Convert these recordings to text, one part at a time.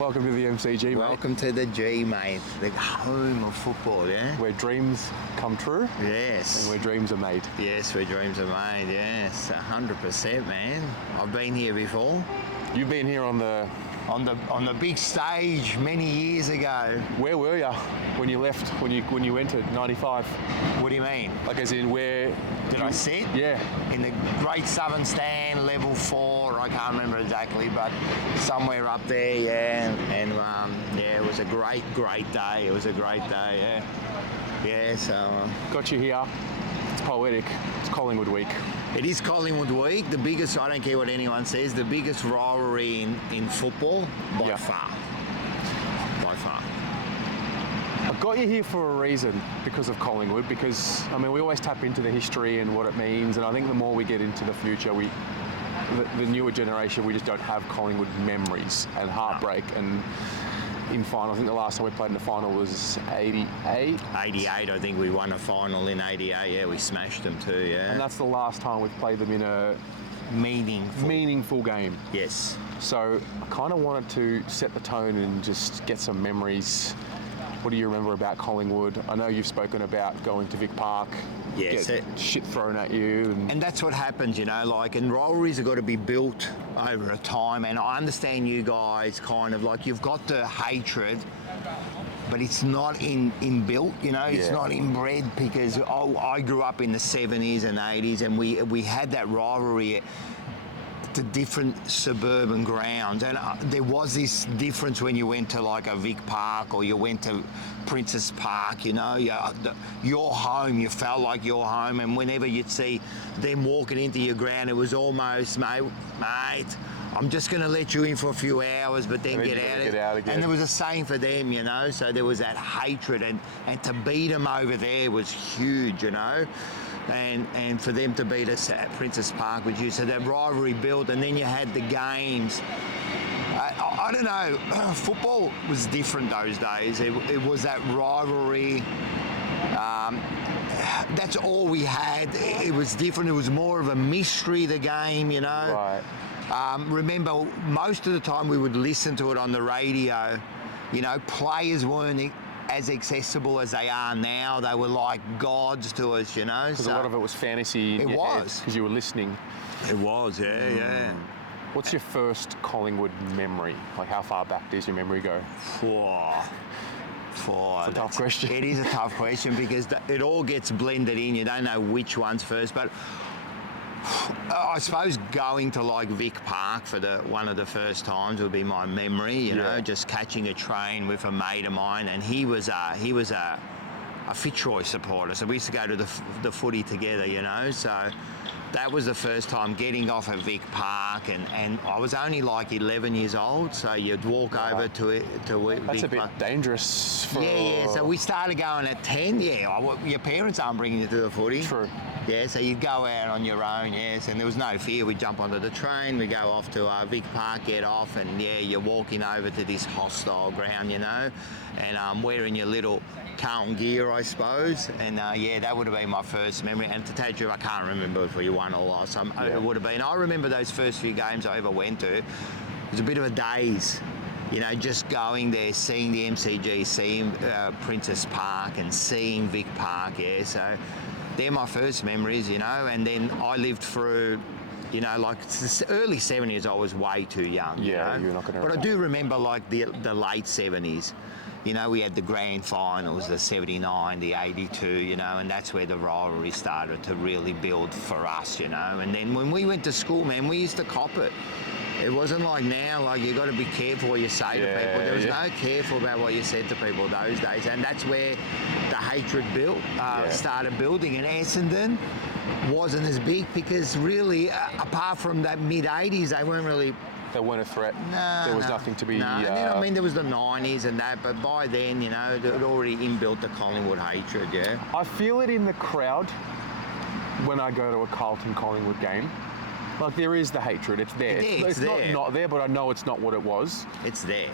Welcome to the MCG, mate. Welcome to the G, mate. The home of football, yeah? Where dreams come true. Yes. And where dreams are made. Yes, where dreams are made, yes. 100%, man. I've been here before. You've been here on the big stage many years ago. Where were you when you left, when you entered 95? What do you mean? Like as in where... Did I sit? Yeah. In the Great Southern Stand, level 4, I can't remember exactly, but somewhere up there, yeah. And yeah, it was a great day. It was a great day, yeah. Yeah, so... Got you here. It's poetic. It's Collingwood week. It is Collingwood week, the biggest, I don't care what anyone says, the biggest rivalry in football by far. By far. I've got you here for a reason, because of Collingwood, because, I mean, we always tap into the history and what it means, and I think the more we get into the future, the newer generation, we just don't have Collingwood memories and heartbreak and in final. I think the last time we played in the final was 88. 88, I think we won a final in 88, yeah, we smashed them too, yeah. And that's the last time we've played them in a meaningful game. Yes. So I kind of wanted to set the tone and just get some memories. What do you remember about Collingwood? I know you've spoken about going to Vic Park, yes, get shit thrown at you. And that's what happens, you know, like, and rivalries have got to be built over a time, and I understand you guys kind of like, you've got the hatred, but it's not inbuilt, you know, it's not inbred, because I grew up in the 70s and 80s, and we had that rivalry to different suburban grounds, and there was this difference when you went to like a Vic Park or you went to Princess Park, you know, your home, you felt like your home, and whenever you'd see them walking into your ground, it was almost, mate, I'm just going to let you in for a few hours, but then get out again. And there was a saying for them, you know, so there was that hatred, and to beat them over there was huge, you know. And for them to beat us at Princess Park with you, so that rivalry built, and then you had the games. I don't know, football was different those days. It was that rivalry. That's all we had. It was different. It was more of a mystery, the game, you know. Right. Remember, most of the time we would listen to it on the radio. You know, players weren't as accessible as they are now. They were like gods to us, you know. Because a lot of it was fantasy. It was. Because you were listening. It was, yeah. What's your first Collingwood memory? Like, how far back does your memory go? It's a tough question. It is a tough question, because it all gets blended in. You don't know which one's first, but I suppose going to like Vic Park for one of the first times would be my memory, you know, just catching a train with a mate of mine, and he was a Fitzroy supporter, so we used to go to the footy together, you know, so that was the first time getting off at Vic Park, and I was only like 11 years old, so you'd walk over to Vic Park. That's a bit dangerous. So we started going at 10, your parents aren't bringing you to the footy. True. Yeah, so you'd go out on your own, yes, and there was no fear. We'd jump onto the train, we go off to Vic Park, get off, and you're walking over to this hostile ground, you know, and wearing your little Carlton gear, I suppose, and that would have been my first memory. And to tell you the truth, I can't remember if we won or lost. It would have been. I remember those first few games I ever went to. It was a bit of a daze, you know, just going there, seeing the MCG, seeing Princess Park, and seeing Vic Park. Yeah, so they're my first memories, you know. And then I lived through, you know, like the early 70s. I was way too young. Yeah, you know? you're not going to. But I do remember like the late 70s. You know, we had the grand finals, the 79, the 82, you know, and that's where the rivalry started to really build for us, you know. And then when we went to school, man, we used to cop it. It wasn't like now, like you got to be careful what you say to people. There was no careful about what you said to people those days, and that's where the hatred started building. And Essendon wasn't as big because really, apart from that mid-80s, they weren't a threat. There was nothing to be... No, and then, I mean, there was the 90s and that, but by then, you know, they'd already inbuilt the Collingwood hatred, yeah? I feel it in the crowd when I go to a Carlton Collingwood game. Like, there is the hatred. It's there. It's not there, but I know it's not what it was. It's there.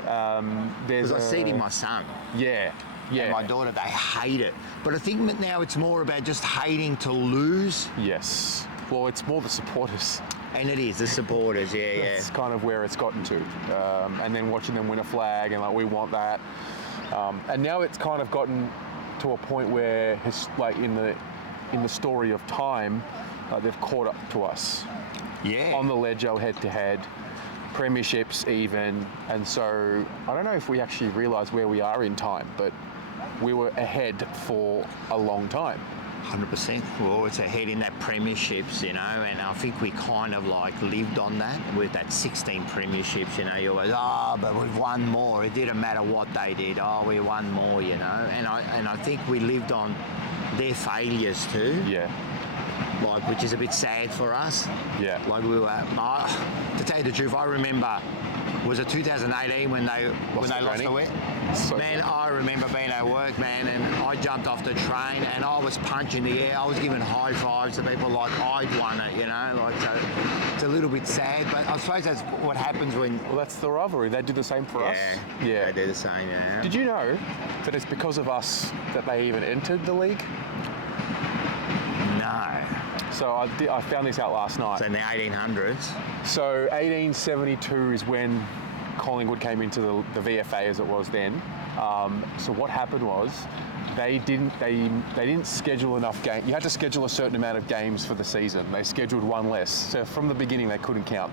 Because I see it in my son. Yeah. And my daughter, they hate it. But I think now it's more about just hating to lose. Yes. Well, it's more the supporters. And it is the supporters, yeah. That's kind of where it's gotten to. And then watching them win a flag and like, we want that. And now it's kind of gotten to a point where, like in the story of time, they've caught up to us. Yeah. On the ledger, head-to-head, premierships even. And so I don't know if we actually realise where we are in time, but we were ahead for a long time. 100%. Well, it's ahead in that premierships, you know, and I think we kind of like lived on that with that 16 premierships, you know. You always, but we've won more. It didn't matter what they did. We won more, you know. And I think we lived on their failures too. Yeah. Like, which is a bit sad for us. Yeah. Like we were. To tell you the truth, I remember. Was it 2018 when they lost the wet? Man, I remember being at work, man, and I jumped off the train and I was punching the air. I was giving high fives to people like I'd won it, you know. Like, so it's a little bit sad, but I suppose that's what happens when. Well, that's the rivalry. They do the same for us. Yeah, they do the same. Yeah. Did you know that it's because of us that they even entered the league? No. So I found this out last night. So in the 1800s. So 1872 is when Collingwood came into the VFA as it was then. So what happened was they didn't schedule enough games. You had to schedule a certain amount of games for the season. They scheduled one less. So from the beginning they couldn't count.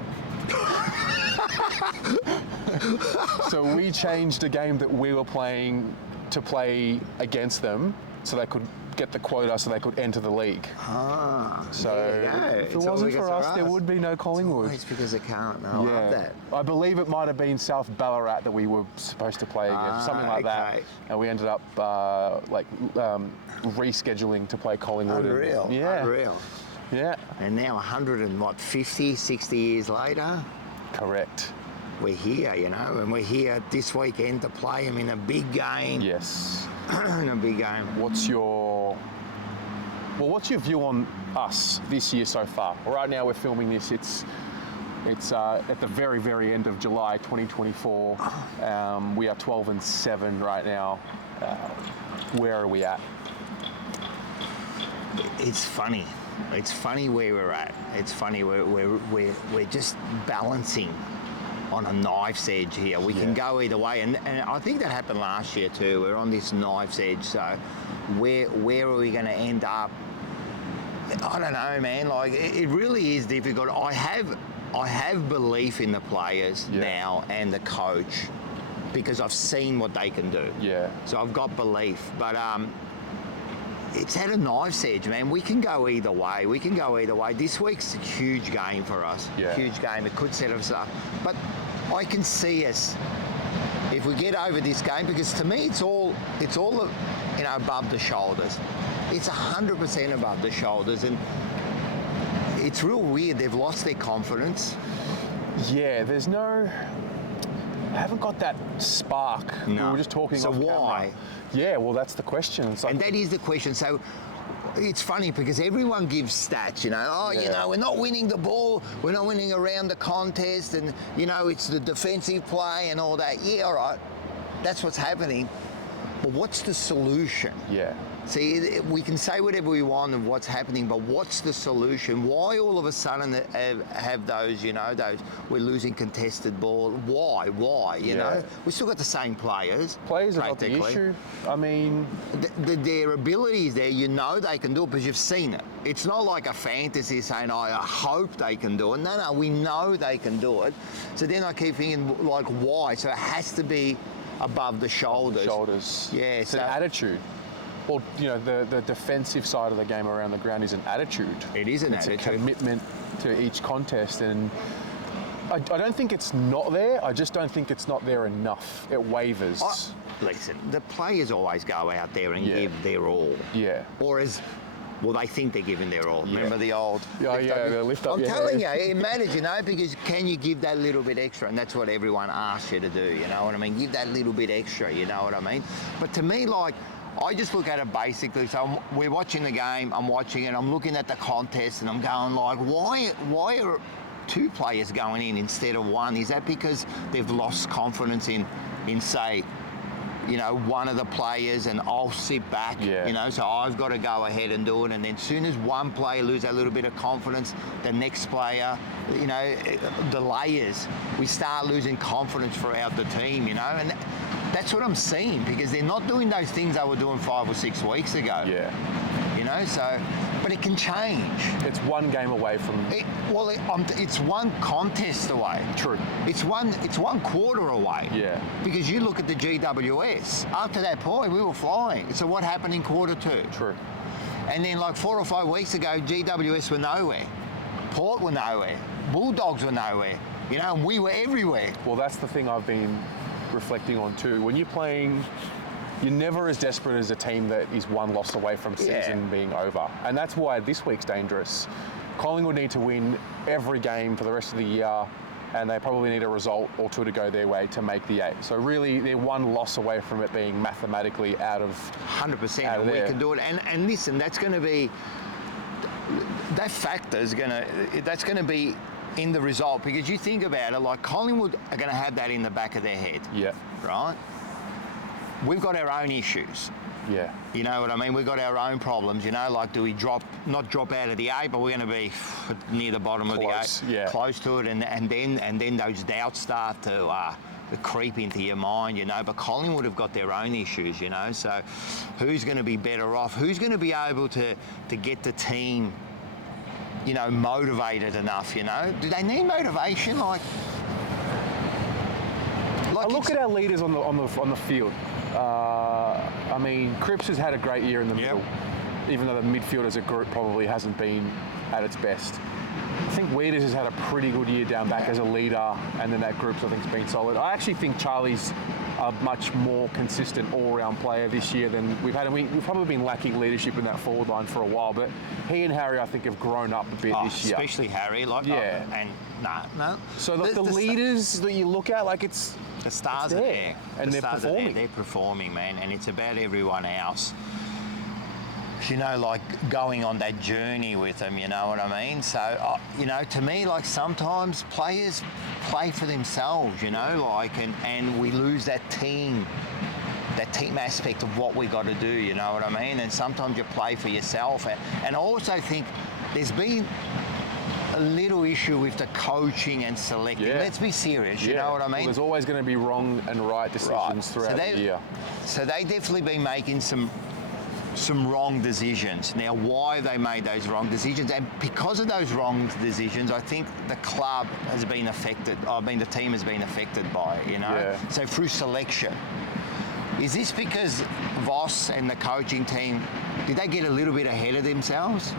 So we changed a game that we were playing to play against them so they could get the quota so they could enter the league. So if it wasn't for us, there would be no Collingwood. It's because they can't. I love that. I believe it might have been South Ballarat that we were supposed to play against, something like that. And we ended up rescheduling to play Collingwood. Unreal. Unreal. Yeah. And now 150, 60 years later. Correct. We're here, you know, and we're here this weekend to play them in a big game. Yes. In a big game. What's your view on us this year so far? Well, right now we're filming this. It's at the very, very end of July 2024. We are 12-7 right now. Where are we at? It's funny. It's funny where we're at. It's funny we're just balancing on a knife's edge here. We can go either way, and I think that happened last year too. We're on this knife's edge, so where are we going to end up? I don't know, man. Like it really is difficult. I have belief in the players now and the coach because I've seen what they can do. Yeah. So I've got belief, but it's at a knife's edge, man. We can go either way. This week's a huge game for us. Yeah. Huge game. It could set us up. But I can see us, if we get over this game, because to me it's all above the shoulders. It's 100% above the shoulders, and it's real weird. They've lost their confidence. Yeah, I haven't got that spark. No. We were just talking off camera. So why? Yeah, well, that's the question. And that is the question. So it's funny because everyone gives stats, you know. You know, we're not winning the ball, we're not winning around the contest, and, you know, it's the defensive play and all that. Yeah, all right, that's what's happening. But what's the solution? Yeah. See, we can say whatever we want of what's happening, but what's the solution? Why all of a sudden have those, you know, we're losing contested ball? Why, you know? We've still got the same players. Players are not the issue. I mean... their ability is there. You know they can do it because you've seen it. It's not like a fantasy saying, I hope they can do it. No, we know they can do it. So then I keep thinking, like, why? So it has to be above the shoulders. Yeah. It's an attitude. Well, you know, the defensive side of the game around the ground is an attitude. It is an attitude. It's a commitment to each contest, and I don't think it's not there. I just don't think it's not there enough. It wavers. Listen, the players always go out there and give their all. Yeah. Or they think they're giving their all. Yeah. Remember the old... the lift up. I'm telling you, it matters, you know, because can you give that little bit extra? And that's what everyone asks you to do, you know what I mean? Give that little bit extra, you know what I mean? But to me, like... I just look at it basically, so we're watching the game, I'm watching it, I'm looking at the contest, and I'm going like, why are two players going in instead of one? Is that because they've lost confidence in say, you know, one of the players, and I'll sit back, Yeah. you know, so I've got to go ahead and do it. And then as soon as one player loses a little bit of confidence, the next player, you know, the layers, we start losing confidence throughout the team, you know, and that's what I'm seeing, because they're not doing those things they were doing 5 or 6 weeks ago. Yeah. You know, so, but it can change. It's one game away from... It's one contest away. True. It's one quarter away. Yeah. Because you look at the GWS. After that point, we were flying. So what happened in quarter 2? True. And then like 4 or 5 weeks ago, GWS were nowhere. Port were nowhere. Bulldogs were nowhere. You know, and we were everywhere. Well, that's the thing I've been reflecting on too. When you're playing, you're never as desperate as a team that is one loss away from season being over. And that's why this week's dangerous. Collingwood need to win every game for the rest of the year, and they probably need a result or two to go their way to make the 8. So really, they're one loss away from it being mathematically out of 100%. out of We there. can do it. And listen, that's going to be, that factor is that's going to be in the result, because you think about it, like Collingwood are going to have that in the back of their head. Yeah. Right? We've got our own issues. Yeah. You know what I mean? We've got our own problems, you know, like do we not drop out of the 8, but we're going to be near the bottom of the 8, yeah. close to it, and then those doubts start to creep into your mind, you know. But Collingwood have got their own issues, you know, so who's going to be better off? Who's going to be able to get the team, you know, motivated enough, you know? Do they need motivation? Like I look at our leaders on the field. I mean, Cripps has had a great year in the middle, even though the midfield as a group probably hasn't been at its best. I think Wieders has had a pretty good year down back as a leader, and then that group I think has been solid. I actually think Charlie's a much more consistent all-round player this year than we've had. And we've probably been lacking leadership in that forward line for a while, but he and Harry I think have grown up a bit this year. Especially Harry, like and no. So the leaders that you look at, like it's. The stars are there. And they're performing. They're performing, man, and it's about everyone else. You know, like going on that journey with them, you know what I mean? So, you know, to me, like sometimes players play for themselves, you know, like, and we lose that team aspect of what we got to do, you know what I mean? And sometimes you play for yourself. And I also think there's been a little issue with the coaching and selecting. Yeah. Let's be serious, you know what I mean? Well, there's always going to be wrong and right decisions throughout the year. So they've definitely been making some wrong decisions. Now, why they made those wrong decisions, and because of those wrong decisions, I think the club has been affected. The team has been affected by it, you know? Yeah. So through selection. Is this because Voss and the coaching team, did they get a little bit ahead of themselves?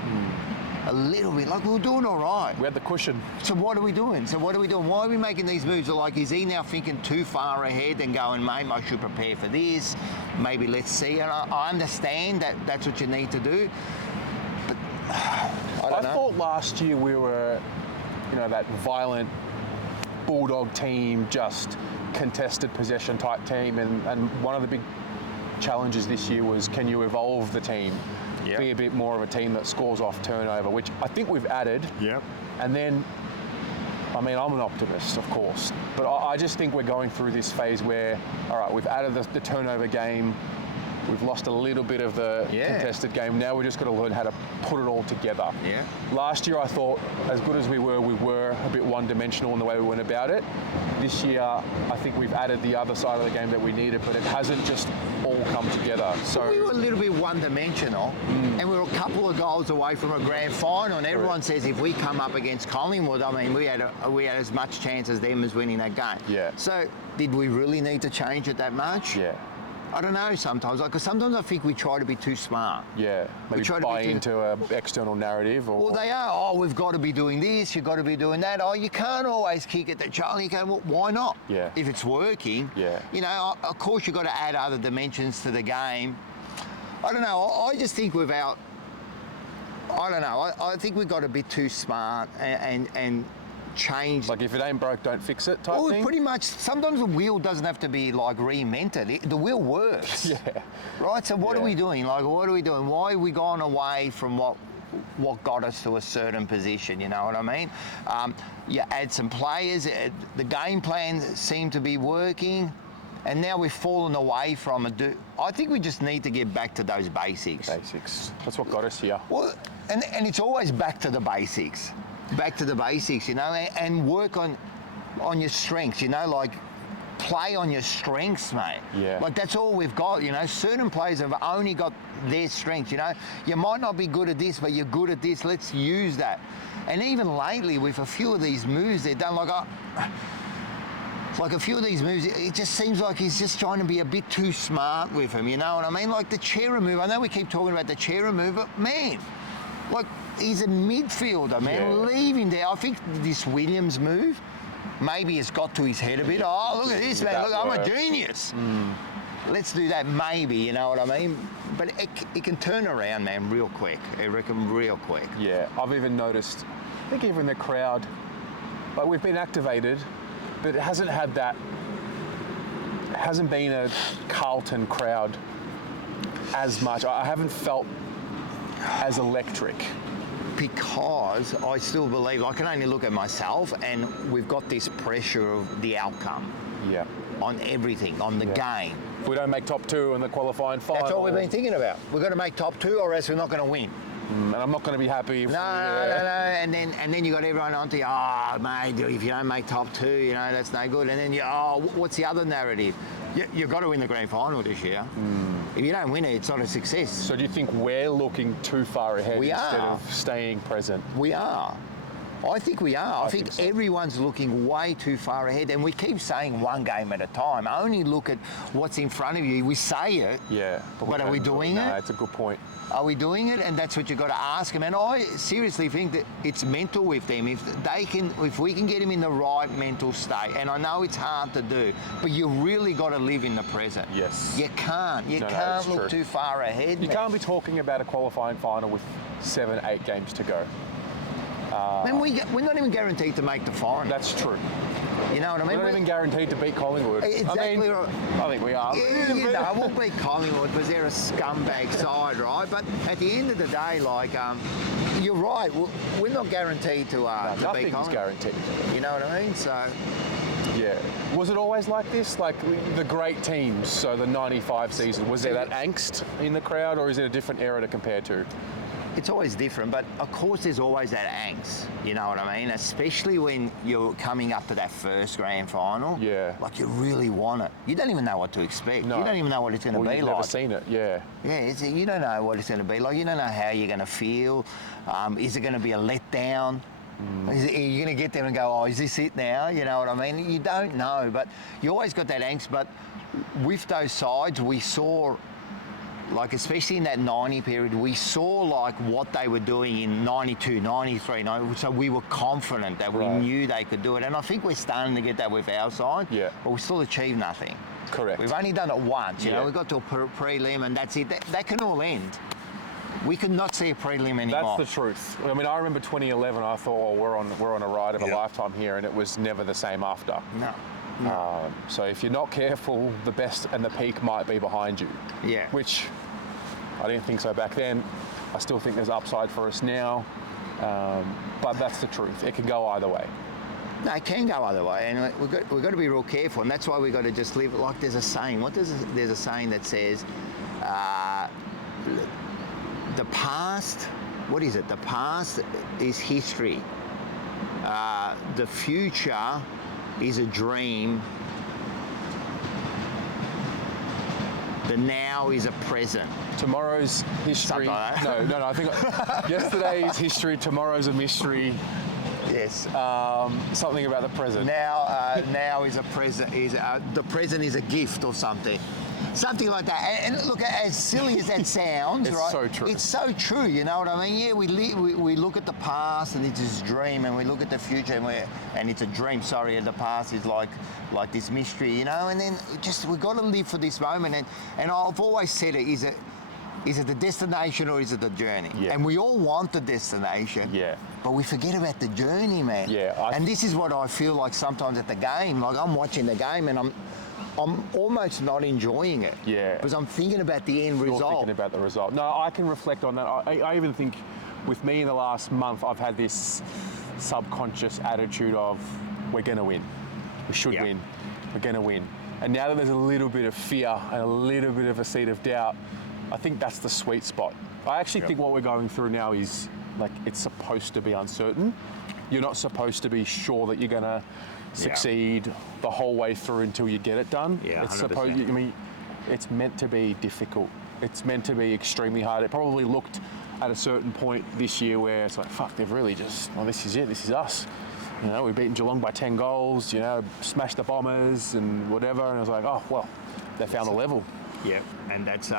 A little bit, like we were doing all right. We had the cushion. So what are we doing? Why are we making these moves? Like, is he now thinking too far ahead and going, mate, I should prepare for this? Maybe let's see. And I understand that that's what you need to do. But I thought last year we were, you know, that violent bulldog team, just contested possession type team. And one of the big challenges this year was, can you evolve the team? Yep. Be a bit more of a team that scores off turnover, which I think we've added. Yep. And then, I mean, I'm an optimist, of course, but I just think we're going through this phase where, all right, we've added the turnover game, we've lost a little bit of the contested game. Now we're just got to learn how to put it all together. Yeah. Last year, I thought, as good as we were a bit one-dimensional in the way we went about it. This year, I think we've added the other side of the game that we needed, but it hasn't just all come together. So we were a little bit one-dimensional, and we were a couple of goals away from a grand final. And everyone says if we come up against Collingwood, I mean, we had as much chance as them as winning that game. Yeah. So did we really need to change it that much? Yeah. I don't know sometimes, because sometimes I think we try to be too smart. Yeah, maybe buy into an external narrative. Or... Well, they are. We've got to be doing this, you've got to be doing that. You can't always kick it to Charlie. You go, well, why not? Yeah. If it's working. Yeah. You know, of course you've got to add other dimensions to the game. I don't know. I just think I don't know. I think we've got to be too smart and change. Like if it ain't broke, don't fix it type thing? Pretty much. Sometimes the wheel doesn't have to be like reinvented. The wheel works. Yeah. Right? So what are we doing? Like, what are we doing? Why are we going away from what got us to a certain position? You know what I mean? You add some players. The game plan seemed to be working. And now we've fallen away from it. I think we just need to get back to those basics. Basics. That's what got us here. Well, and it's always back to the basics. Back to the basics, you know, and work on your strengths, you know, like play on your strengths, mate. Yeah. Like that's all we've got, you know. Certain players have only got their strengths, you know. You might not be good at this, but you're good at this. Let's use that. And even lately, with a few of these moves they've done, like a few of these moves, it just seems like he's just trying to be a bit too smart with him, you know what I mean? Like the chair remover, I know we keep talking about the chair remover, man, like he's a midfielder, man, Yeah. leave him there. I think this Williams move, maybe it's got to his head a bit. Oh, look at this, man, look, I'm a genius. Let's do that, maybe, you know what I mean? But it can turn around, man, real quick. I reckon real quick. Yeah, I've even noticed, I think even the crowd, like we've been activated, but it hasn't had that, it hasn't been a Carlton crowd as much. I haven't felt as electric. Because I still believe, I can only look at myself, and we've got this pressure of the outcome Yeah. on everything, on the game. If we don't make top 2 in the qualifying final. That's all we've been thinking about. We're going to make top 2 or else we're not going to win. And I'm not going to be happy if No. And then you got everyone onto you, oh, mate, if you don't make top 2, you know, that's no good. And then what's the other narrative? You've got to win the grand final this year. If you don't win it, it's not a success. So do you think we're looking too far ahead instead are. of staying present? We are. I think we are. I think so. everyone's looking way too far ahead, and we keep saying one game at a time. Only look at what's in front of you. We say it. Yeah. But are we doing it? No, it's a good point. Are we doing it? And that's what you've got to ask them. And I seriously think that it's mental with them. If we can get them in the right mental state, and I know it's hard to do, but you really got to live in the present. Yes. You can't. You No, can't it's look true. too far ahead. You man. can't be talking about a qualifying final with 7, 8 games to go. Man, we're not even guaranteed to make the final. That's true. You know what I mean? We're not even guaranteed to beat Collingwood. Exactly right. I think we are. Yeah, you know, we'll beat Collingwood because they're a scumbag side, right? But at the end of the day, like, you're right. We're not guaranteed to beat Nothing's Collingwood. guaranteed. You know what I mean? So, Yeah. Was it always like this? Like the great teams, so the 95 season, was there that angst in the crowd, or is it a different era to compare to? it's always different, but of course there's always that angst, you know what I mean? Especially when you're coming up to that first grand final. Yeah. Like you really want it. You don't even know what to expect. No. You don't even know what it's going to be like. You've never seen it, yeah. Yeah, you don't know what it's going to be like. You don't know how you're going to feel. Is it going to be a letdown? Are you going to get there and go, oh, is this it now? You know what I mean? You don't know, but you always got that angst. But with those sides, we saw, like especially in that 90 period, we saw like what they were doing in 92, 93. So we were confident that we knew they could do it. And I think we're starting to get that with our side. Yeah. But we still achieved nothing. Correct. We've only done it once, you know. We got to a prelim and that's it. That can all end. We could not see a prelim anymore. That's the truth. I mean, I remember 2011. I thought, oh, we're on a ride of a lifetime here, and it was never the same after. No. So if you're not careful, the best and the peak might be behind you. Yeah. Which I didn't think so back then. I still think there's upside for us now. But that's the truth. It can go either way. No, it can go either way, and we've got to be real careful, and that's why we've got to just live like there's a saying. There's a saying that says, the past, what is it? The past is history. The future is a dream. The now is a present. Tomorrow's history. Something like that. No. I think yesterday is history. Tomorrow's a mystery. Yes. Something about the present. Now is a present. The present is a gift or something. Something like that. And look, as silly as that sounds, It's right? so true. It's so true. You know what I mean? Yeah, we look at the past and it's this dream, and we look at the future and it's a dream. Sorry, and the past is like this mystery, you know. And then we've got to live for this moment. And I've always said it: is it the destination or is it the journey? Yeah. And we all want the destination. Yeah. But we forget about the journey, man. Yeah. And this is what I feel like sometimes at the game. Like I'm watching the game and I'm almost not enjoying it. Yeah. Because I'm thinking about the end You're result. thinking about the result. No, I can reflect on that. I even think with me in the last month, I've had this subconscious attitude of we're going to win. We should win. We're going to win. And now that there's a little bit of fear and a little bit of a seed of doubt, I think that's the sweet spot. I actually think what we're going through now is like it's supposed to be uncertain. You're not supposed to be sure that you're going to succeed the whole way through until you get it done. Yeah, it's 100%. it's meant to be difficult. It's meant to be extremely hard. It probably looked at a certain point this year where it's like, fuck, they've really just, well, this is it, this is us. You know, we've beaten Geelong by 10 goals, you know, smashed the Bombers and whatever. And I was like, oh, well, they found a level. Yeah, and that's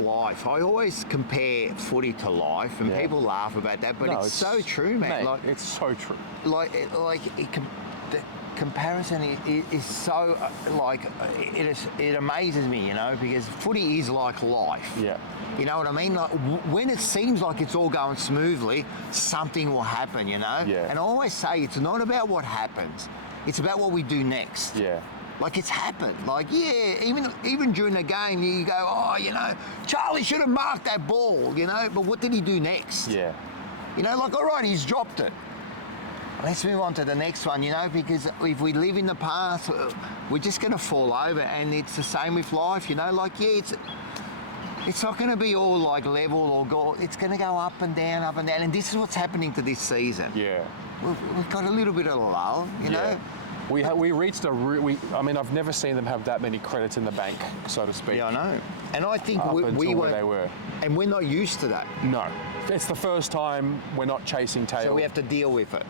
life. I always compare footy to life, and people laugh about that, but No, it's so true, man. Mate, it's so true. The comparison is so it amazes me, you know, because footy is like life. Yeah. You know what I mean? Like when it seems like it's all going smoothly, something will happen, you know. Yeah. And I always say it's not about what happens; it's about what we do next. Yeah. Like it's happened. Like, yeah, even during the game, you go, oh, you know, Charlie should have marked that ball, you know, but what did he do next? Yeah. You know, like, all right, he's dropped it. Let's move on to the next one, you know, because if we live in the past, we're just going to fall over, and it's the same with life, you know, like, yeah, it's not going to be all like level or go, it's going to go up and down, and this is what's happening to this season. Yeah. We've got a little bit of a lull, you know. We reached I've never seen them have that many credits in the bank, so to speak. Yeah, I know. And I think Up we until were, where they were. and we're not used to that. No. It's the first time we're not chasing tail. So we have to deal with it.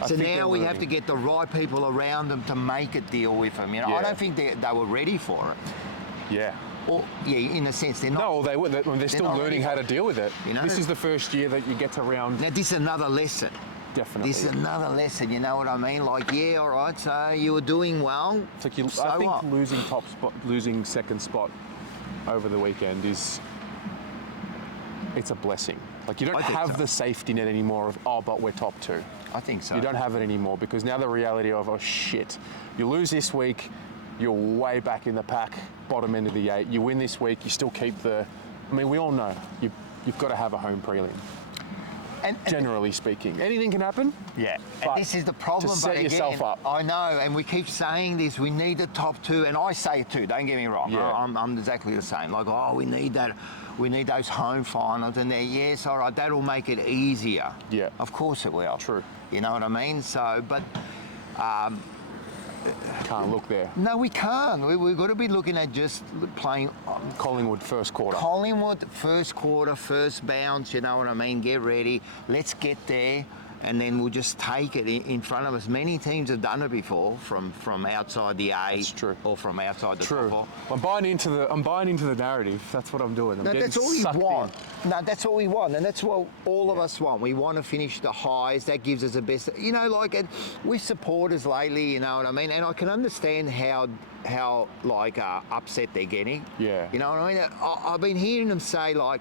I So think now they're we have learning. to get the right people around them to make it deal with them. You know, I Yeah. don't think they were ready for it. Yeah. Or, yeah, in a sense, they're not. No, they're still not learning ready how for to deal with it. You know? This is the first year that you get to round. Now, this is another lesson. Definitely. This is another lesson, you know what I mean? Like, yeah, all right, so you were doing well. It's like so I think what? losing second spot over the weekend it's a blessing. Like you don't I think have so. the safety net anymore of, but we're top two. I think so. You don't have it anymore because now the reality of, oh shit, you lose this week, you're way back in the pack, bottom end of the 8. You win this week, you still keep we all know you've got to have a home prelim. And Generally speaking, anything can happen. yeah, But and this is the problem. to set but yourself again, up. I know, and we keep saying this. We need the top 2, and I say it too. Don't get me wrong. Yeah. I'm exactly the same. Like, oh, we need that. We need those home finals, and yes, all right, that'll make it easier. Yeah. Of course it will. True. You know what I mean? So, but Can't look there. no, we can't. We've got to be looking at just playing. Collingwood first quarter. Collingwood, first quarter, first bounce, you know what I mean? Get ready. Let's get there, and then we'll just take it in front of us. Many teams have done it before from outside the 8. That's true. Or from outside the True. top 4. I'm buying into the narrative. That's what I'm doing. I'm No, getting that's all you sucked want. in. No, that's what we want, and that's what all of us want. We want to finish the highs. That gives us the best. You know, like with supporters lately, you know what I mean. And I can understand how upset they're getting. Yeah. You know what I mean. I've been hearing them say like,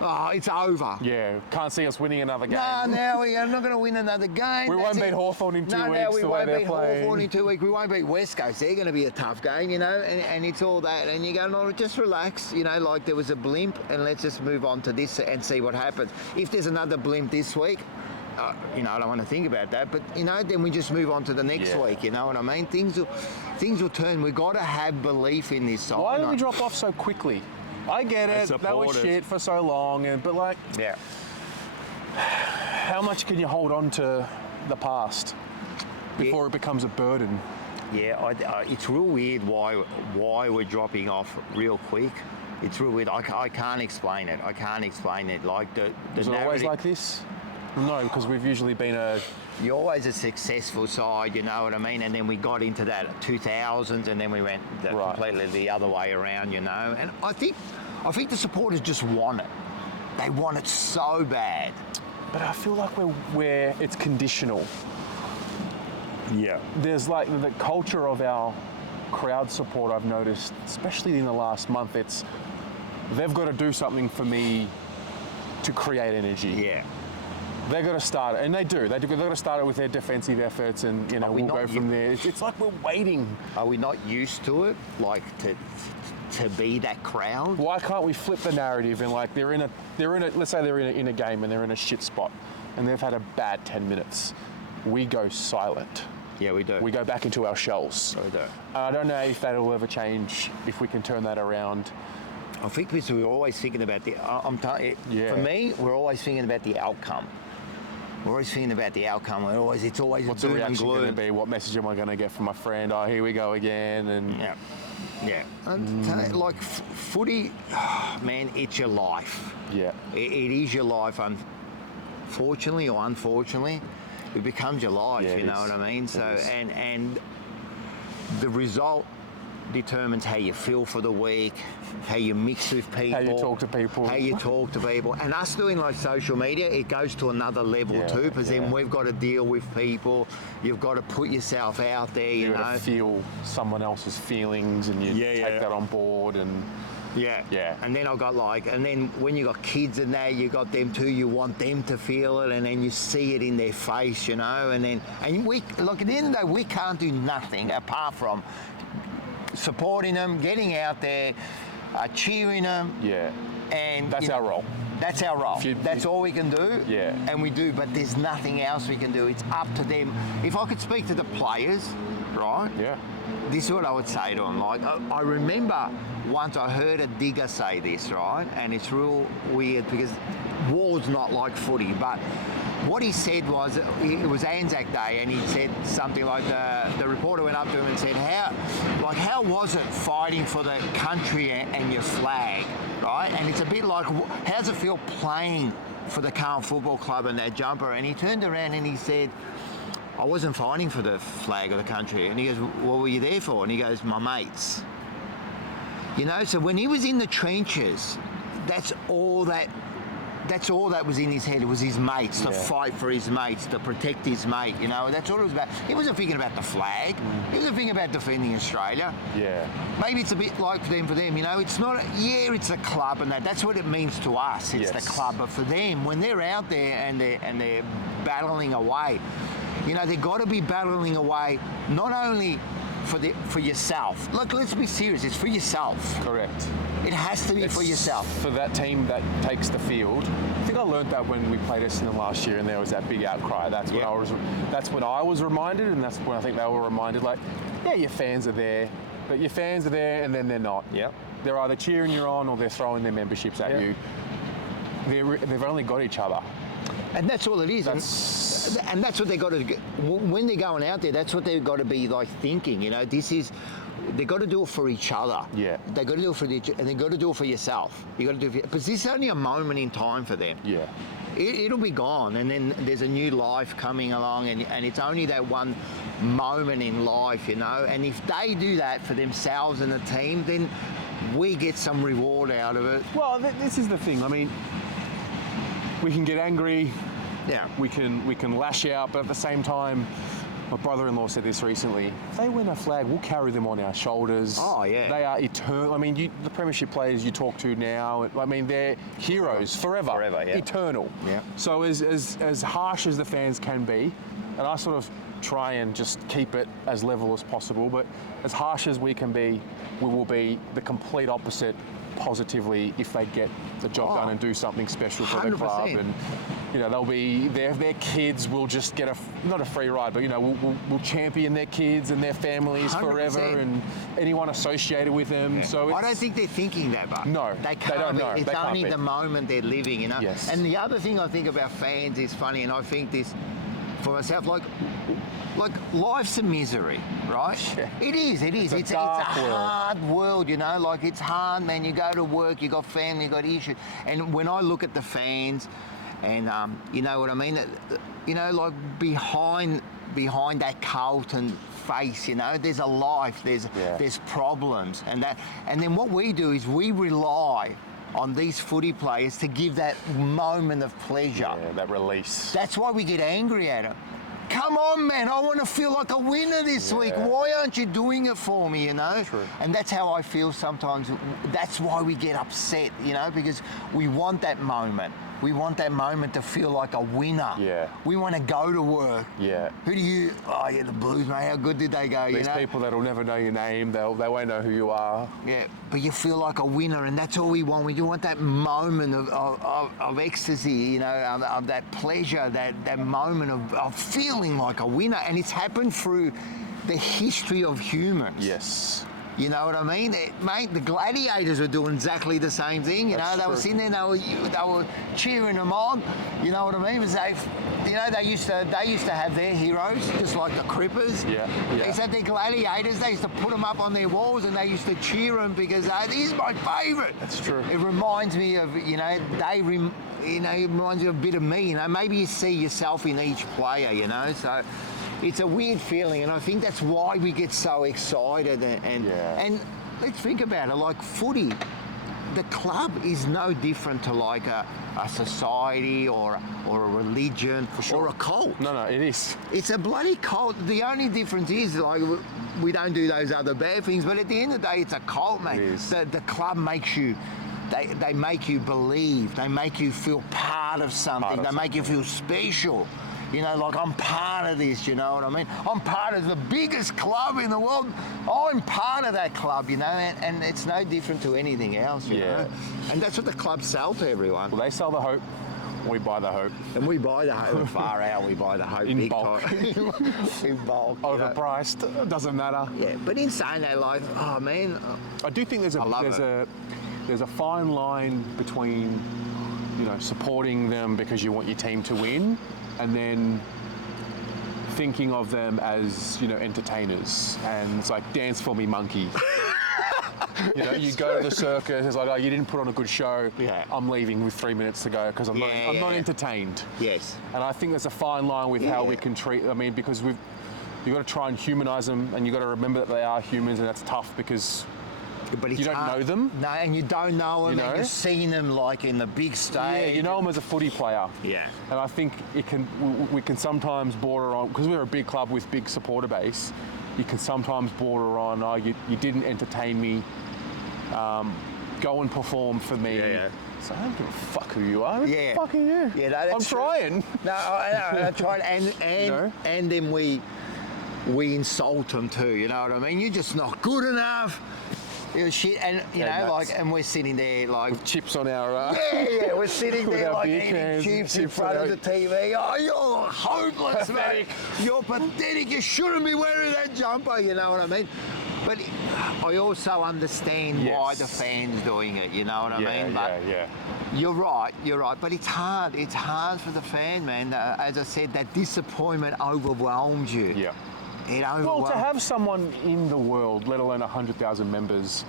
"Oh, it's over." Yeah, can't see us winning another game. No, now we're not going to win another game. We won't beat Hawthorn in 2 no, weeks No, we the way won't they're beat playing. Hawthorn in 2 weeks. We won't beat West Coast. They're going to be a tough game, you know, and it's all that. And you go, no, just relax, you know, like there was a blimp, and let's just move on to this and see what happens. If there's another blimp this week, you know, I don't want to think about that, but, you know, then we just move on to the next week, you know what I mean? Things will turn. We've got to have belief in this side. Why did we drop off so quickly? I get it. That was shit for so long, but like, Yeah. how much can you hold on to the past before it becomes a burden? Yeah, it's real weird why we're dropping off real quick. It's real weird. I can't explain it. Like the Is it always narrative. like this? No, because we've usually been You're always a successful side, you know what I mean? And then we got into that 2000s, and then we went completely the other way around, you know. And I think the supporters just want it. They want it so bad. But I feel like it's conditional. Yeah. There's like the culture of our crowd support, I've noticed, especially in the last month, they've got to do something for me to create energy. Yeah. They've got to start it, and they do. They've got to start it with their defensive efforts, and you know we'll go from there. It's like we're waiting. Are we not used to it? Like to be that crowd? Why can't we flip the narrative and like let's say they're in a game and they're in a shit spot, and they've had a bad 10 minutes. We go silent. Yeah, we do. We go back into our shells. We do. I don't know if that'll ever change, if we can turn that around. I think because we're always thinking about for me, we're always thinking about the outcome. We're always thinking about the outcome. It's always What's the doom and reaction going to gloom. be? What message am I going to get from my friend? Oh, here we go again. And Yeah. And like footy, man, it's your life. yeah, It is your life. Unfortunately or unfortunately, it becomes your life. Yeah, you know is. what I mean? So is. and the result determines how you feel for the week, how you mix with people, how you talk to people. And us doing like social media, it goes to another level Yeah, too, because yeah. then we've got to deal with people. You've got to put yourself out there, you You've know. got to feel someone else's feelings, and you take that on board. And Yeah. And then and then when you got kids and that, you got them too, you want them to feel it, and then you see it in their face, you know, and we, look, at the end of the day, we can't do nothing apart from supporting them, getting out there, cheering them. Yeah. And That's our role. That's our role. That's all we can do. Yeah. And we do, but there's nothing else we can do. It's up to them. If I could speak to the players, right? Yeah. This is what I would say to them. Like, I remember once I heard a digger say this, right? And it's real weird because war's not like footy, but what he said was, it was Anzac Day, and he said something like, the reporter went up to him and said, how was it fighting for the country and your flag, right? And it's a bit like, how does it feel playing for the Carlton Football Club and that jumper? And he turned around and he said, I wasn't fighting for the flag of the country. And he goes, what were you there for? And he goes, my mates. You know, so when he was in the trenches, that's all that was in his head. It was his mates, to fight for his mates, to protect his mate, you know. That's all it was about. He wasn't thinking about the flag. He wasn't thinking about defending Australia. Yeah. Maybe it's a bit like for them, you know. It's not, it's a club and that. That's what it means to us. It's the club. But for them, when they're out there and they're battling away, you know, they've got to be battling away not only for yourself. Look, let's be serious. It's for yourself. Correct. It has to be for yourself. For that team that takes the field. I think I learned that when we played Essendon last year, and there was that big outcry. That's when I was reminded, and that's when I think they were reminded. Like, your fans are there, but your fans are there, and then they're not. Yeah. They're either cheering you on or they're throwing their memberships at you. They've only got each other. And that's all it is. And that's what they got to do. When they're going out there, that's what they've got to be like thinking. You know, they've got to do it for each other. Yeah. They've got to do it and they've got to do it for yourself. You got to do it because this is only a moment in time for them. Yeah. It'll be gone, and then there's a new life coming along, and it's only that one moment in life, you know. And if they do that for themselves and the team, then we get some reward out of it. Well, this is the thing. I mean, we can get angry. Yeah. We can lash out, but at the same time, my brother-in-law said this recently. If they win a flag, we'll carry them on our shoulders. Oh, yeah. They are eternal. I mean, the premiership players you talk to now, I mean, they're heroes forever. Forever, yeah. Eternal. Yeah. So as harsh as the fans can be, and I sort of try and just keep it as level as possible, but as harsh as we can be, we will be the complete opposite positively if they get the job done and do something special for the club. 100%. And you know, they'll be their kids will just get not a free ride, but you know, we'll champion their kids and their families 100%. forever, and anyone associated with them. Yeah. So I don't think they're thinking that, but No, they they can't. don't know. It's They can't only be. the moment they're living, you know. Yes. And the other thing I think about fans is funny, and I think this for myself, like life's a misery, right? Yeah. It is. It's a dark world. hard world, you know. Like, it's hard, man. You go to work, you got family, you got issues, and when I look at the fans, and you know what I mean, you know, like behind that Carlton face, you know, there's a life, there's problems, and then what we do is we rely on these footy players to give that moment of pleasure. Yeah, that release. That's why we get angry at them. Come on, man, I want to feel like a winner this week. Why aren't you doing it for me, you know? True. And that's how I feel sometimes. That's why we get upset, you know, because we want that moment. We want that moment to feel like a winner. Yeah. We want to go to work. Yeah. Who do you? Oh yeah, the Blues, mate. How good did they go? These you know? people that'll never know your name, they won't know who you are. Yeah, but you feel like a winner, and that's all we want. We want that moment of ecstasy, you know, of that pleasure, that moment of feeling like a winner. And it's happened through the history of humans. Yes. You know what I mean? Mate, the gladiators were doing exactly the same thing. You know, they were sitting there, they were cheering them on. You know what I mean? Because they used to have their heroes, just like the Crippers. Yeah. They said their gladiators. They used to put them up on their walls, and they used to cheer them because this is my favourite. That's true. It reminds me of it reminds you a bit of me. You know, maybe you see yourself in each player. You know, so. It's a weird feeling, and I think that's why we get so excited. And let's think about it, like footy, the club is no different to like a society or a religion or a cult. No, it is. It's a bloody cult. The only difference is like we don't do those other bad things, but at the end of the day, it's a cult, mate. It is. The club makes you. They make you believe. They make you feel part of something. They make you feel special. You know, like I'm part of this, you know what I mean? I'm part of the biggest club in the world. I'm part of that club, you know, and it's no different to anything else, you know? And that's what the clubs sell to everyone. Well, they sell the hope, we buy the hope. And we buy the hope far out, we buy the hope In big bulk. time. In bulk. Overpriced, doesn't matter. Yeah, but in saying that, like, oh man. I do think there's a fine line between, you know, supporting them because you want your team to win, and then thinking of them as, you know, entertainers. And it's like, dance for me, monkey. You know, you go to the circus, it's like, oh, you didn't put on a good show. Yeah. I'm leaving with 3 minutes to go because I'm not entertained. Yes. And I think there's a fine line with how we can treat, I mean, because you've got to try and humanise them, and you've got to remember that they are humans, and that's tough because but it's you don't know them. No, and you don't know them, You know? and you've seen them like in the big stage. Yeah, you know them as a footy player. Yeah. And I think we can sometimes border on, because we're a big club with big supporter base, you can sometimes border on, oh, you didn't entertain me, go and perform for me. Yeah. So I don't give a fuck who you are. Who the fuck are you? Yeah, no, that's I'm trying. No, I tried, and then we insult them too. You know what I mean? You're just not good enough. You're shit, and and we're sitting there like with chips on our. we're sitting there like beer eating cans, chips in front of the TV. Oh, you're hopeless, mate. Pathetic. You're pathetic. You shouldn't be wearing that jumper. You know what I mean? But I also understand why the fans doing it. You know what I mean? But You're right. But it's hard. It's hard for the fan, man. As I said, that disappointment overwhelms you. Yeah. Well, to have someone in the world, let alone 100,000 members,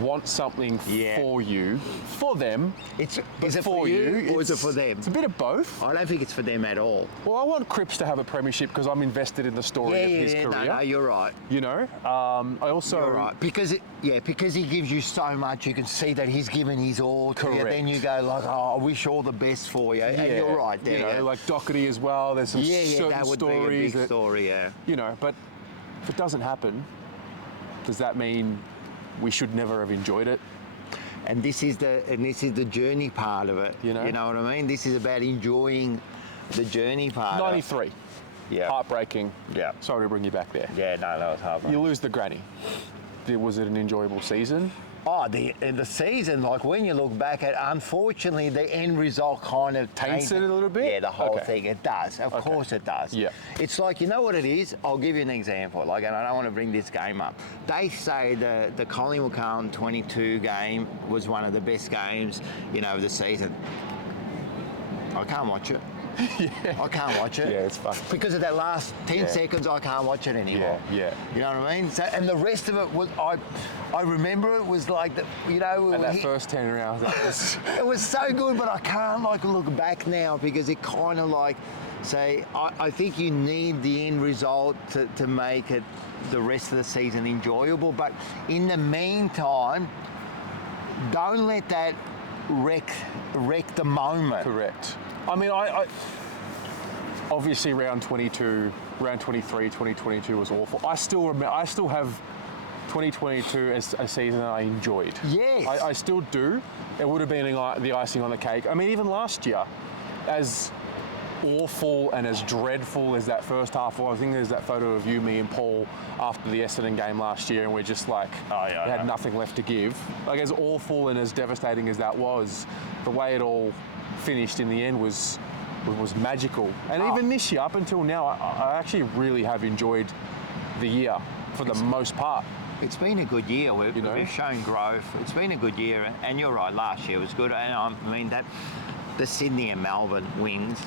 want something for you, for them. Is it for you or is it for them? It's a bit of both. I don't think it's for them at all. Well, I want Cripps to have a premiership because I'm invested in the story of his career. No, you're right. You know, I also. You're right. Because he gives you so much, you can see that he's given his all to you. Then you go like, oh, I wish all the best for you. And you're right there. You know, like Doherty as well. There's some certain that would stories be a big story, You know, but if it doesn't happen, does that mean we should never have enjoyed it? And this is the journey part of it. You know what I mean? This is about enjoying the journey part. 93. Yeah. Heartbreaking. Yeah. Sorry to bring you back there. Yeah, no, that was heartbreaking. You lose the granny. Was it an enjoyable season? Oh, the season, like when you look back at, unfortunately, the end result kind of taints it a little bit? Yeah, the whole thing. It does. Of course it does. Yeah. It's like, you know what it is? I'll give you an example. Like, and I don't want to bring this game up. They say the Collingwood Carlton 22 game was one of the best games, of the season. I can't watch it. I can't watch it. Yeah, it's fucked. Because of that last 10 seconds, I can't watch it anymore. Yeah. You know what I mean? So, and the rest of it was, I remember it was like, And that first 10 rounds, it was so good, but I can't look back now because it kind of say, I think you need the end result to make it the rest of the season enjoyable. But in the meantime, don't let that wreck the moment. Correct. I mean, I obviously round 22, round 23, 2022 was awful. I still have 2022 as a season I enjoyed. Yes. I still do. It would have been the icing on the cake. I mean, even last year, as awful and as dreadful as that first half was, I think there's that photo of you, me and Paul after the Essendon game last year, and we're just like, we had nothing left to give. Like, as awful and as devastating as that was, the way it all finished in the end was magical. And even this year, up until now, I actually really have enjoyed the year for the most part. It's been a good year. We've shown growth. It's been a good year, and you're right. Last year was good. And I mean that the Sydney and Melbourne wins.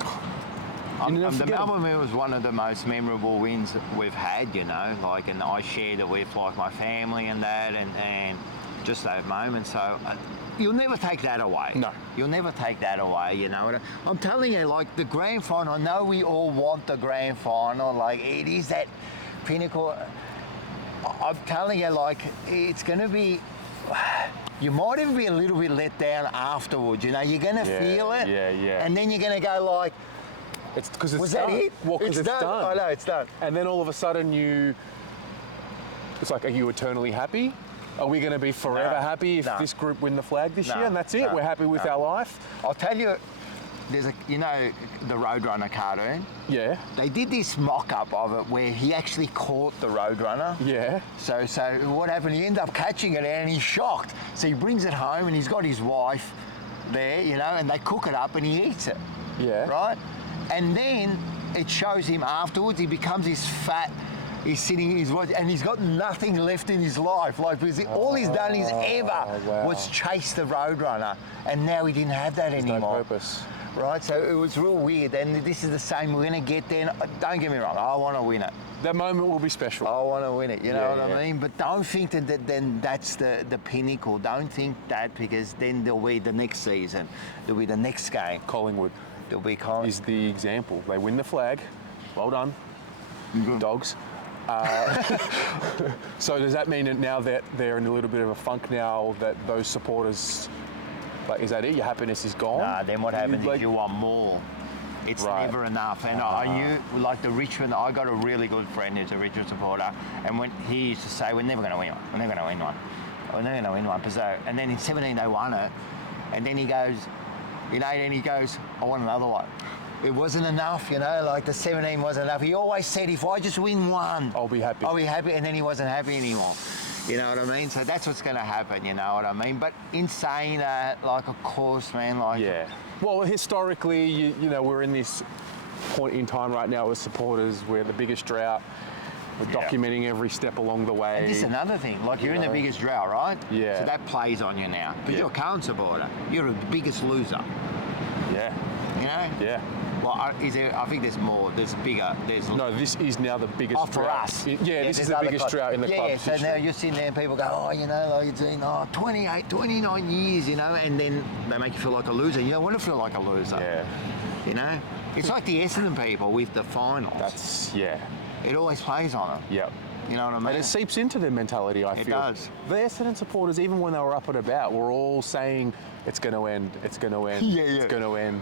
The Melbourne win was one of the most memorable wins that we've had. And I shared it with my family and that, and just those moments. So. You'll never take that away. No. You'll never take that away, I'm telling you, the grand final, I know we all want the grand final, it is that pinnacle. I'm telling you, it's going to be, you might even be a little bit let down afterwards, you're going to feel it. Yeah. And then you're going to go it's because it's was done. that it? Well, because it's done. I know, it's done. And then all of a sudden it's like, are you eternally happy? Are we going to be forever happy if this group win the flag this year? And that's it. We're happy with our life. I'll tell you, there's the Roadrunner cartoon. Yeah. They did this mock-up of it where he actually caught the Roadrunner. Yeah. So what happened? He ended up catching it and he's shocked. So he brings it home and he's got his wife there, and they cook it up and he eats it. Yeah. Right? And then it shows him afterwards. He becomes this fat. He's sitting in his watch, and he's got nothing left in his life. Because all he's done is was chase the Roadrunner, and now he didn't have that anymore. No purpose. Right, so it was real weird, and this is the same. We're going to get there. Don't get me wrong, I want to win it. That moment will be special. I want to win it, you know what I mean? But don't think that then that's the pinnacle. Don't think that, because then there'll be the next season. There'll be the next game. Collingwood There'll be Collingwood. is the example. They win the flag. Well done, dogs. So does that mean that now that they're in a little bit of a funk now, that those supporters, is that it? Your happiness is gone? Nah, then what happens is you want more. It's never enough. And I knew, the Richmond, I got a really good friend who's a Richmond supporter, and when he used to say, we're never going to win one. We're never going to win one. We're never going to win one. So, and then in 17 they won it, and then he goes, in 18 he goes, I want another one. It wasn't enough, the 17 wasn't enough. He always said, if I just win one, I'll be happy. And then he wasn't happy anymore. You know what I mean? So that's what's going to happen, you know what I mean? But in saying that, of course, man, Yeah. Well, historically, we're in this point in time right now as supporters. We're the biggest drought. We're documenting every step along the way. And this is another thing. You're in the biggest drought, right? Yeah. So that plays on you now. But you're a Carlton supporter. You're the biggest loser. Yeah. Yeah. Well, I think there's more. There's bigger. No, this is now the biggest drought. For us. This is the biggest drought in the club's history. So now you're sitting there and people go, you're doing 28, 29 years, and then they make you feel like a loser. You don't want to feel like a loser. Yeah. It's like the Essendon people with the finals. It always plays on them. Yep. You know what I mean? And it seeps into their mentality, I feel. It does. The Essendon supporters, even when they were up and about, were all saying, it's going to end, it's going to end, it's going to end.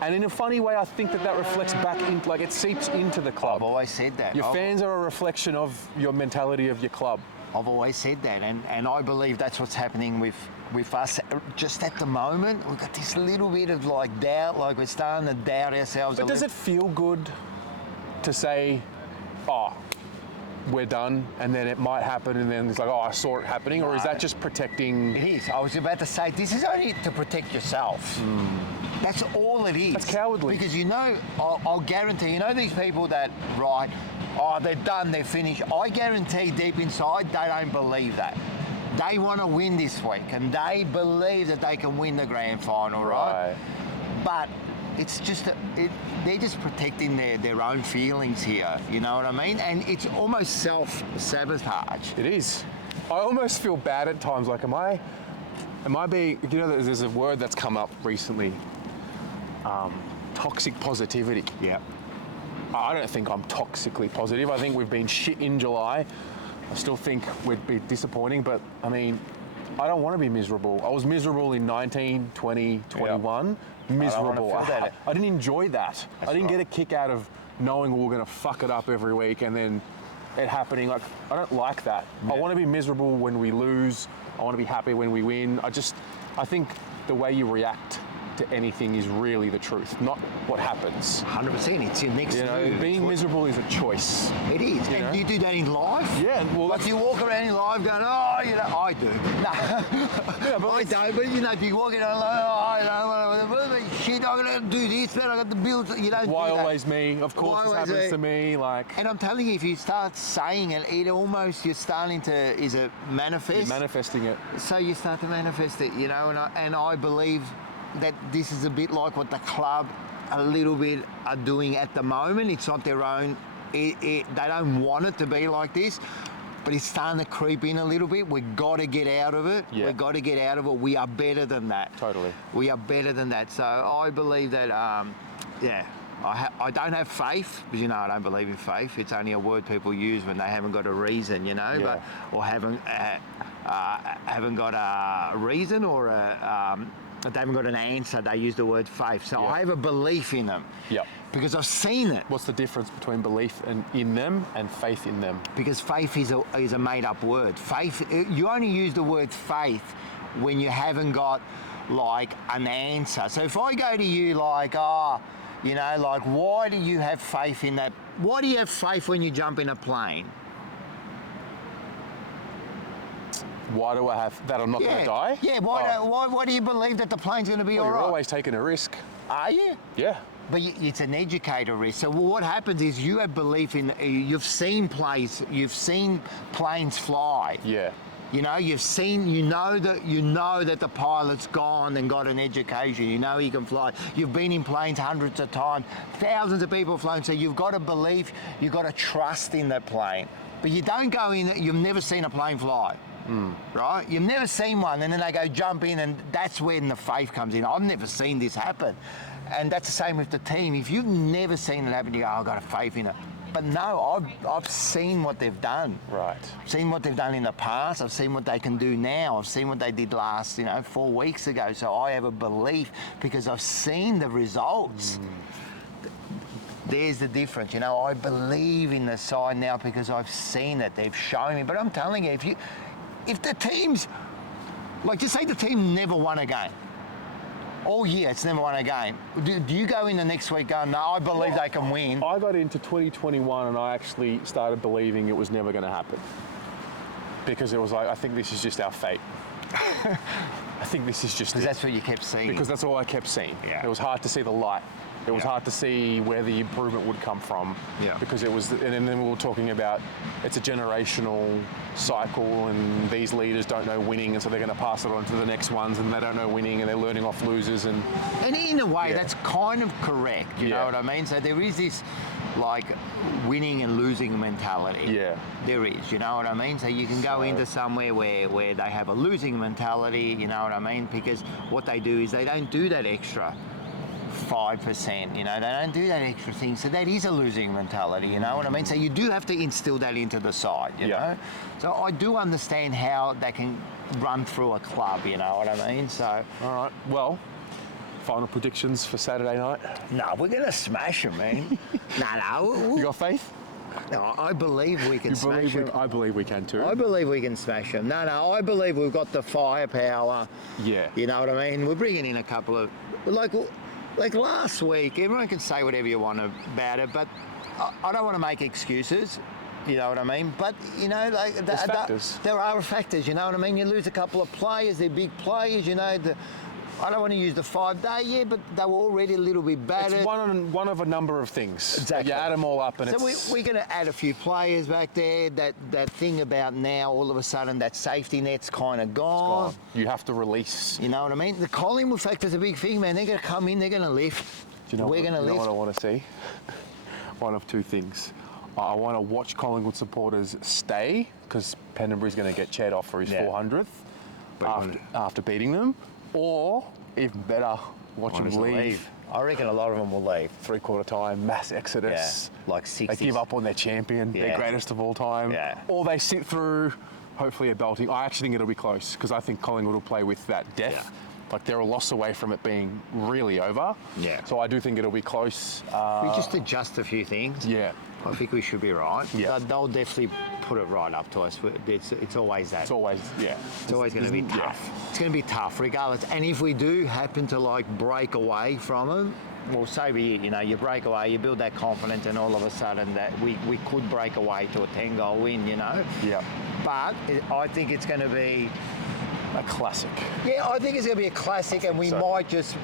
And in a funny way, I think that reflects back in, it seeps into the club. I've always said that. Your fans are a reflection of your mentality of your club. I've always said that, and I believe that's what's happening with us. Just at the moment, we've got this little bit of doubt, we're starting to doubt ourselves. But does it feel good to say, we're done, and then it might happen, and then it's I saw it happening, or is that just protecting? It is. I was about to say, this is only to protect yourself. That's all it is. That's cowardly. Because I'll guarantee, these people that they're done, they're finished. I guarantee deep inside, they don't believe that. They want to win this week, and they believe that they can win the grand final, right? But it's just they're just protecting their own feelings here, you know what I mean? And it's almost self-sabotage. It is. I almost feel bad at times, am I being, there's a word that's come up recently, toxic positivity. Yeah. I don't think I'm toxically positive. I think we've been shit in July. I still think we'd be disappointing, but I don't want to be miserable. I was miserable in 19, 20, 21. Miserable. I didn't enjoy that. I didn't get a kick out of knowing we were going to fuck it up every week and then it happening. Like, I don't like that. I want to be miserable when we lose. I want to be happy when we win. I think the way you react to anything is really the truth, not what happens. 100%. It's your next move. Being miserable is a choice. It is. You And know? you do that in life? Yeah, well, Like you walk around in life going, oh, you know, I do. No, I don't. But you know, if you walk around like, oh, shit, I'm gonna do this, but I got the bills. You don't. why do that. always me? Of course, Why this always happens me? to me. Like, And I'm telling you, if you start saying it, it almost you're starting to is it manifest. you're manifesting it. So you start to manifest it, you know, and I believe that this is a bit like what the club a little bit are doing at the moment. It's not their own, they don't want it to be like this, but it's starting to creep in a little bit. We've got to get out of it. Yeah. We've got to get out of it. We are better than that. Totally. We are better than that. So I believe that, I don't have faith, because you know I don't believe in faith. It's only a word people use when they haven't got a reason, you know, Yeah. or haven't got a reason or they haven't got an answer. They use the word faith. So Yeah. I have a belief in them. Yep. Because I've seen it. What's the difference between belief in them and faith in them? Because faith is a made-up word. Faith, you only use the word faith when you haven't got like an answer. So if I go to you like, you know, like, why do you have faith in that? Why do you have faith when you jump in a plane? Why do I have that? I'm not going to die? Yeah, why do you believe that the plane's going to be Well, all you're right? always taking a risk. Are you? Yeah. But it's an educator risk. So what happens is you have belief in, you've seen planes fly. Yeah. You know, you know that the pilot's gone and got an education. You know he can fly. You've been in planes hundreds of times. Thousands of people have flown. So you've got to believe, you've got to trust in that plane. But you don't go in, you've never seen a plane fly. Right? You've never seen one, and then they go jump in, and that's when the faith comes in. I've never seen this happen. And that's the same with the team. If you've never seen it happen, you go, I've got a faith in it. But no, I've seen what they've done. Right. I've seen what they've done in the past. I've seen what they can do now. I've seen what they did last, 4 weeks ago. So I have a belief because I've seen the results. There's the difference. I believe in the side now because I've seen it. They've shown me. But I'm telling you, if the team's, like, just say the team never won a game. All year, it's never won a game. Do you go in the next week going, no, I believe they can win? I got into 2021 and I actually started believing it was never going to happen. Because it was like, I think this is just our fate. I think this is just Because it. that's what you kept seeing. Because that's all I kept seeing. Yeah. It was hard to see the light. It was Yeah. hard to see where the improvement would come from. Yeah. Because it was, and then we were talking about it's a generational cycle, and these leaders don't know winning, and so they're going to pass it on to the next ones, and they don't know winning, and they're learning off losers. And in a way, Yeah. that's kind of correct. You know Yeah. what I mean? So there is this, like, winning and losing mentality. Yeah. There is, you know what I mean? So you can go into somewhere where they have a losing mentality, you know what I mean? Because what they do is they don't do that extra 5%, they don't do that extra thing. So that is a losing mentality, you know what I mean? So you do have to instill that into the side, you Yeah. know? So I do understand how that can run through a club, you know what I mean? So, all right, well, final predictions for Saturday night. no, we're going to smash them, man. No. You got faith? No, I believe we can smash them. I believe we can too. I believe we can smash them. No, I believe we've got the firepower. Yeah. You know what I mean? We're bringing in a couple of, like last week, everyone can say whatever you want about it, but I don't want to make excuses. You know what I mean? But, There's factors. There are factors, you know what I mean? You lose a couple of players, they're big players, I don't want to use the 5-day, but they were already a little bit battered. It's one of a number of things. Exactly. You add them all up and So it's... we're going to add a few players back there. That thing about now, all of a sudden, that safety net's kind of gone. You have to release. You know what I mean? The Collingwood factor's a big thing, man. They're going to come in, they're going to lift. Do you know we're what, going to you know lift. what I want to see? One of two things. I want to watch Collingwood supporters stay because Pendlebury's going to get chaired off for his 400th after beating them, or even better, watch him leave. I reckon a lot of them will leave. 3/4 time, mass exodus. Yeah, like 60s. They give up on their champion, their Yeah. greatest of all time. Yeah. Or they sit through, hopefully a belting. I actually think it'll be close because I think Collingwood will play with that depth. Yeah. Like they're a loss away from it being really over. Yeah. So I do think it'll be close. We just adjust a few things. Yeah. I think we should be right. Yeah. They'll definitely put it right up to us. It's always that. It's always, It's always going to be tough. It's going to be tough regardless. And if we do happen to like break away from them, well, so be it. You know, you break away, you build that confidence, and all of a sudden that we could break away to a 10-goal win. You know. Yeah. But I think it's going to be A classic. Yeah, I think it's going to be a classic, and we might just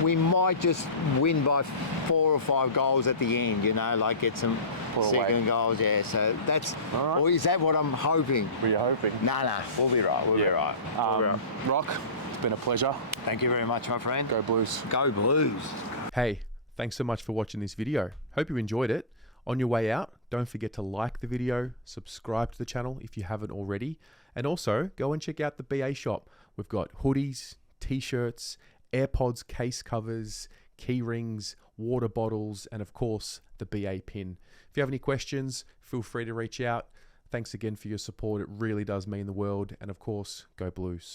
win by 4 or 5 goals at the end. You know, like get some second goals. Yeah, so that's. All right. Or is that what I'm hoping? Were you hoping? No, we'll be right. We'll be right. Rock, it's been a pleasure. Thank you very much, my friend. Go Blues. Go Blues. Hey, thanks so much for watching this video. Hope you enjoyed it. On your way out, don't forget to like the video, subscribe to the channel if you haven't already, and also go and check out the BA shop. We've got hoodies, t-shirts, AirPods case covers, key rings, water bottles, and of course, the BA pin. If you have any questions, feel free to reach out. Thanks again for your support. It really does mean the world. And of course, go Blues.